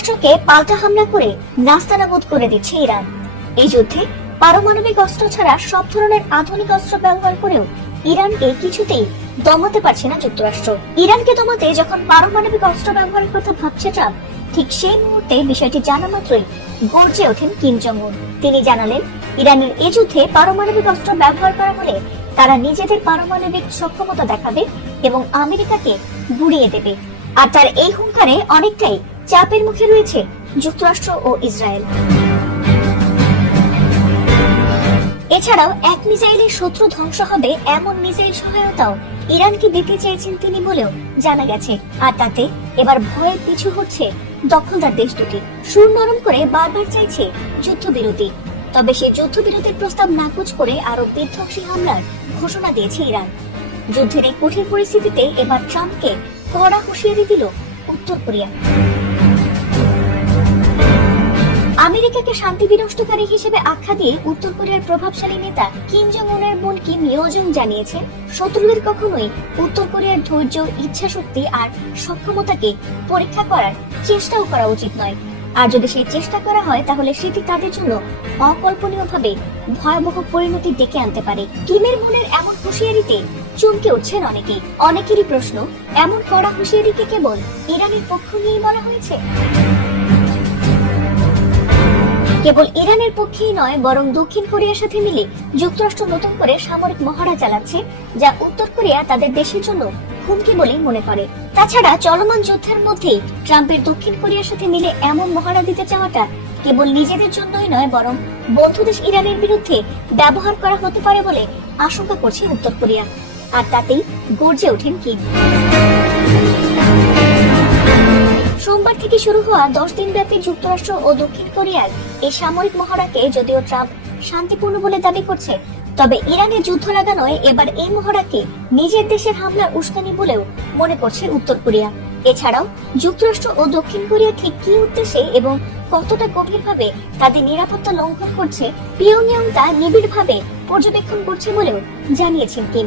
যুক্তরাষ্ট্রকে পাল্টা হামলা করে নাস্তানাবুদ করে দিচ্ছে ইরান। এই যুদ্ধে পারমাণবিক অস্ত্র ছাড়া সব ধরনের আধুনিক অস্ত্র ব্যবহার করেও ইরানকে কিছুতেই দমাতে পারছে না যুক্তরাষ্ট্র। ইরানকে দমাতে যখন পারমাণবিক অস্ত্র ব্যবহারের কথা ভাবছে ট্রাম্প, ঠিক সেই মুহূর্তে বিষয়টি জানা মাত্রই গর্জে ওঠেন কিম জং উন। তিনি জানালেন, ইরানের এই যুদ্ধে পারমাণবিক অস্ত্র ব্যবহার করা হলে তারা নিজেদের পারমাণবিক সক্ষমতা দেখাবে এবং আমেরিকাকে গুড়িয়ে দেবে। আর তার এই হুঙ্কারে অনেকটাই চাপের মুখে রয়েছে যুক্তরাষ্ট্র ও ইসরায়েল। এছাড়াও এক মিসাইলে শত্রু ধ্বংস হবে এমন মিসাইল সহায়তাও ইরানকে দিতে চেয়েছেন তিনি বলেও জানা গেছে। আর তাতে এবার ভয়ে পিছু হচ্ছে দখলদার দেশ দুটি। সুর নরম করে বারবার চাইছে যুদ্ধবিরতি, তবে সেই যুদ্ধবিরতির প্রস্তাব নাকচ করে আরো বিধ্বংসী হামলার ঘোষণা দিয়েছে ইরান। যুদ্ধের এই কঠিন পরিস্থিতিতে এবার ট্রাম্পকে কড়া হুঁশিয়ারি দিল উত্তর কোরিয়া। আমেরিকাকে শান্তি বিনষ্টকারী হিসেবে আখ্যা দিয়ে উত্তর কোরিয়ার প্রভাবশালী নেতা কিম জং উনের বোন কিম ইয়ো জং জানিয়েছেন, শত্রুদের কখনোই উত্তর কোরিয়ার ধৈর্য, ইচ্ছাশক্তি আর সক্ষমতাকে পরীক্ষা করার চেষ্টাও করা উচিত নয়। আর যদি সেই চেষ্টা করা হয় তাহলে সেটি তাদের জন্য অকল্পনীয়ভাবে ভয়াবহ পরিণতি ডেকে আনতে পারে। কিমের বোনের এমন হুঁশিয়ারিতে চমকে উঠছেন অনেকেই। অনেকেরই প্রশ্ন, এমন কড়া হুঁশিয়ারিকে কেবল ইরানের পক্ষ নিয়েই বলা হয়েছে? কেবল ইরানের পক্ষেই নয়, বরং দক্ষিণ কোরিয়ার সাথে মিলে যুক্তরাষ্ট্র নতুন করে সামরিক মহড়া চালাচ্ছে, যা উত্তর কোরিয়া তাদের দেশের জন্য হুমকি বলেই মনে করে। তাছাড়া চলমান যুদ্ধের মধ্যেই ট্রাম্পের দক্ষিণ কোরিয়ার সাথে মিলে এমন মহড়া দিতে চাওয়াটা কেবল নিজেদের জন্যই নয়, বরং বন্ধু দেশ ইরানের বিরুদ্ধে ব্যবহার করা হতে পারে বলে আশঙ্কা করছে উত্তর কোরিয়া। আর তাতেই গর্জে ওঠেন কিম। সোমবার থেকে শুরু হওয়া 10 দিন ব্যাপী যুক্তরাষ্ট্র ও দক্ষিণ কোরিয়ার এই সামরিক মহড়াকে যদিও ট্রাম্প শান্তিপূর্ণ বলে দাবি করছে, তবে ইরানের যুদ্ধ লাগানোয় এবার এই মহড়াকে নিজের দেশের হামলার উস্কানি বলেও মনে করছে উত্তর কোরিয়া। এছাড়াও যুক্তরাষ্ট্র ও দক্ষিণ কোরিয়া ঠিক কি উদ্দেশ্যে এবং কতটা গভীরভাবে তাদের নিরাপত্তা লঙ্ঘন করছে, পিয়ংইয়ং তা নিবিড়ভাবে পর্যবেক্ষণ করছে বলেও জানিয়েছেন কিম।